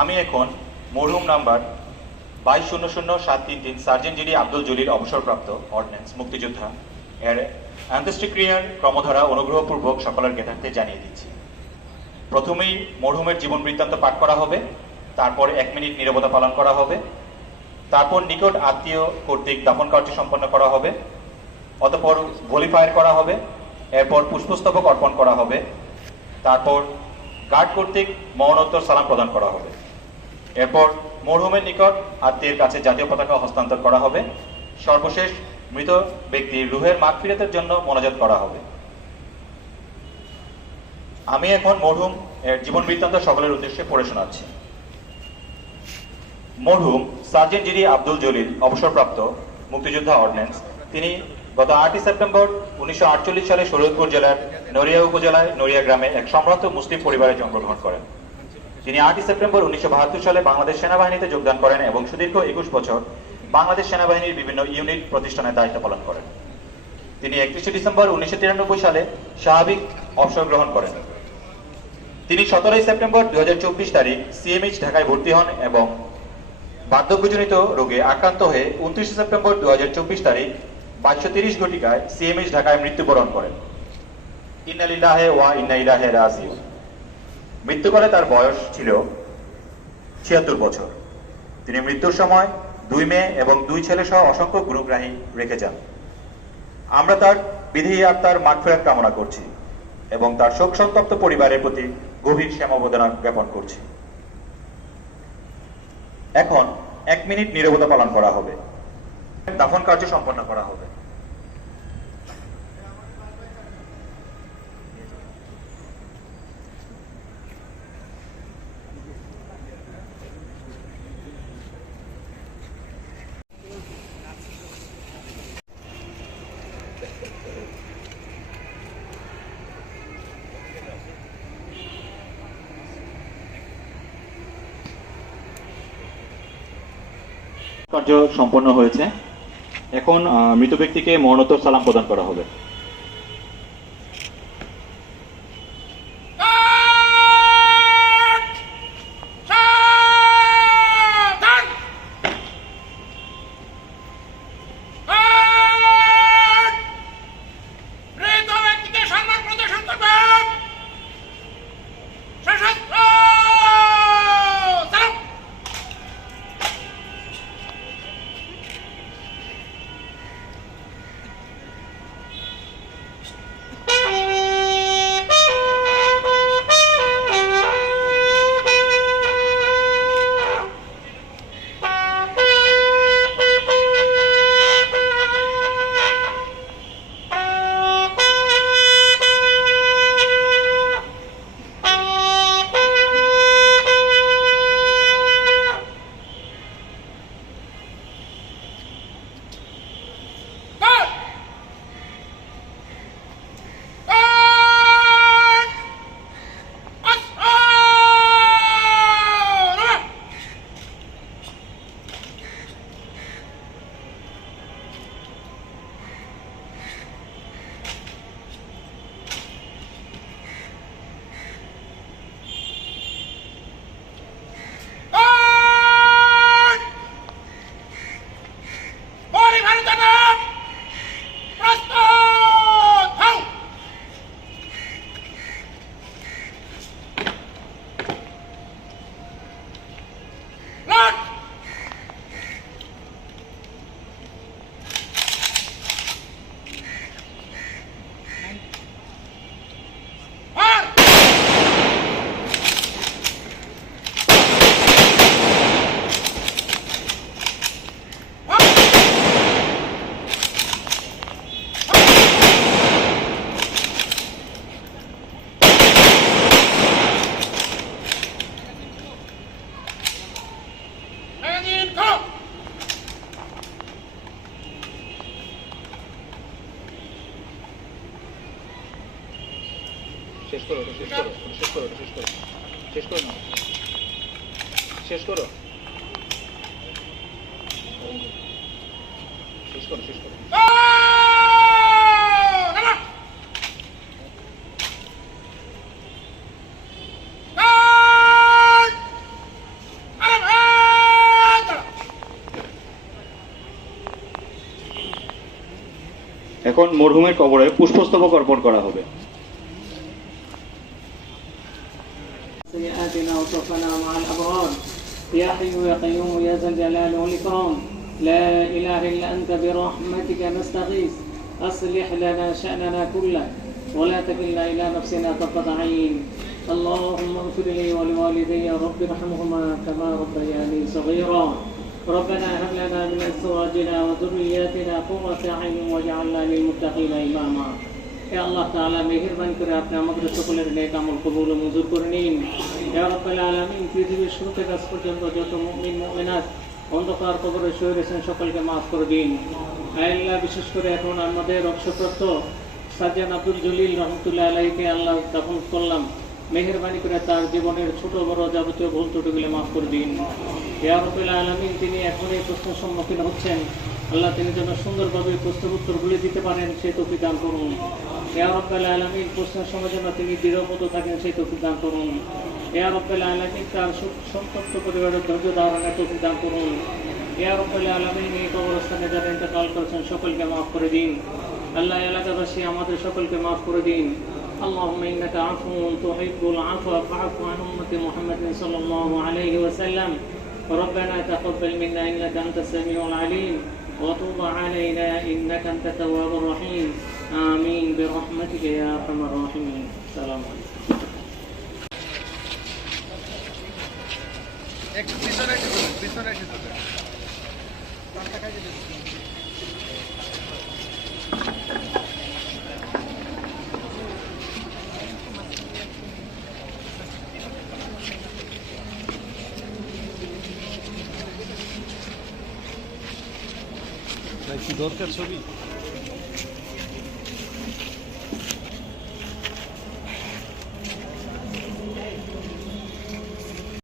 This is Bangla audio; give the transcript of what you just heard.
আমি এখন মরহুম number 22000733 sergeant GD Abdul Jalil অবসরপ্রাপ্ত অর্ডিন্যান্স মুক্তিযোদ্ধা এর অন্ত্যেষ্টিক্রিয়ার ক্রমধারা অনুগ্রহপূর্বক সকলের জ্ঞাতার্থে জানিয়ে দিচ্ছি। প্রথমেই মরহুমের জীবন বৃত্তান্ত পাঠ করা হবে, তারপর 1 মিনিট নীরবতা পালন করা হবে, তারপর নিকট আত্মীয় কর্তৃক দাফন কার্য সম্পন্ন করা হবে, অতঃপর ভলিফায়ার করা হবে, এরপর পুষ্পস্তবক অর্পণ করা হবে, তারপর গার্ড কর্তৃক মরণোত্তর সালাম প্রদান করা হবে, এরপর মরহুমের নিকট আত্মীয়ের কাছে জাতীয় পতাকা হস্তান্তর করা হবে, সর্বশেষ মৃত ব্যক্তির রুহের মাগফিরাতের জন্য মোনাজাত করা হবে। আমি এখন মরহুম এর জীবন বৃত্তান্ত সকলের উদ্দেশ্যে পড়ে শোনাচ্ছি। মরহুম সার্জেন্ট জিডি আব্দুল জলিল অবসরপ্রাপ্ত মুক্তিযোদ্ধা অর্ডিন্যান্স, তিনি গত 8 সেপ্টেম্বর 1948 সালে শরীয়তপুর জেলার নড়িয়া উপজেলায় নড়িয়া গ্রামে এক সম্ভ্রান্ত মুসলিম পরিবারে জন্মগ্রহণ করেন। তিনি 8 সেপ্টেম্বর 1972 সালে বাংলাদেশ সেনাবাহিনীতে যোগদান করেন এবং সুদীর্ঘ 21 বছর বাংলাদেশ সেনাবাহিনীর বিভিন্ন ইউনিট প্রতিষ্ঠানের দায়িত্ব পালন করেন। তিনি 31 ডিসেম্বর 1993 সালে স্বাভাবিক অবসর গ্রহণ করেন। তিনি 17 সেপ্টেম্বর 2024 তারিখ সিএমএইচ ঢাকায় ভর্তি হন এবং বার্ধক্যজনিত রোগে আক্রান্ত হয়ে 29 সেপ্টেম্বর 2024 তারিখ 22:30 ঘটিকায় সিএমএইচ ঢাকায় মৃত্যুবরণ করেন। ইন্না লিল্লাহি ওয়া ইন্না ইলাইহি রাজিউন। মৃত্যুকালে তার বয়স ছিল 76 বছর। তিনি মৃত্যুর সময় 2 মেয়ে এবং 2 ছেলে সহ অসংখ্য গুরুগ্রাহী রেখে যান। আমরা তার বিধি আত্মার মাগফিরাত কামনা করছি এবং তার শোক সন্তপ্ত পরিবারের প্রতি গভীর সমবেদনা জ্ঞাপন করছি। এখন 1 মিনিট নীরবতা পালন করা হবে, দাফন কার্য সম্পন্ন করা হবে। কার্য সম্পন্ন হয়েছে। এখন মৃত ব্যক্তিকে মরণোত্তর সালাম প্রদান করা হবে। শেষ করো শেষ করো শেষ করো শেষ করো শেষ করো না শেষ করো শেষ করো শেষ করো এখন মরহুমের কবরে পুষ্পস্তবক অর্পণ করা হবে। سيئاتنا وتوفنا مع الأبرار يا حي يا قيوم يا ذا الجلال والإكرام لا إله إلا أنت برحمتك نستغيث أصلح لنا شأننا كله ولا تكلنا إلى نفسنا طرفة عين اللهم اغفر لي ولوالدي رب ارحمهما كما ربياني صغيرا ربنا هب لنا من أزواجنا وذرياتنا قرة أعين واجعلنا للمتقين إماما হে আল্লাহ তাআলা মেহেরবানি করে আপনি আমাদের সকলের নেক আমল কবুল ও মঞ্জুর করে নিন। ইয়া রাব্বাল আলামিন, পৃথিবীর শুরু থেকে আজ পর্যন্ত যত মুমিন মুমিনাত অন্ধকার কবরে শুয়ে রয়েছেন সকলকে মাফ করে দিন। হে আল্লাহ, বিশেষ করে এখন আমাদের অবসরপ্রাপ্ত সাজ্জান আব্দুল জলিল রহমতুল্লাহ আলাইহিকে আল্লাহ দাফন করলাম, মেহেরবানি করে তার জীবনের ছোট বড় যাবতীয় ভুল ত্রুটিগুলো মাফ করে দিন। ইয়া রাব্বাল আলামিন, তিনি এখন এই প্রশ্নের সম্মুখীন হচ্ছেন, আল্লাহ তিনি যেন সুন্দরভাবে প্রশ্নের উত্তরগুলি দিতে পারেন সেই তৌফিক দান করুন। ইয়া রাব্বাল আলামিন, প্রশ্নের সময় যেন তিনি দৃঢ়পদ থাকেন সেই তৌফিক দান করুন। ইয়া রাব্বাল আলামিন, তার সন্তপ্ত পরিবারের ধৈর্য ধারণের তৌফিক দান করুন। ইয়া রাব্বাল আলামিন, এই কবরস্থানে যারা ইন্তেকাল করেছেন সকলকে মাফ করে দিন। আল্লাহ এলাকাবাসী আমাদের সকলকে মাফ করে দিন। اللهم إنك عفو تحب العفو فاعف عن أمة محمد صلى الله عليه وسلم ربنا تقبل منا إنك أنت السميع العليم وتوب علينا إنك أنت التواب الرحيم آمين برحمتك يا أرحم الراحمين. السلام عليكم. কি দরকার ছবি?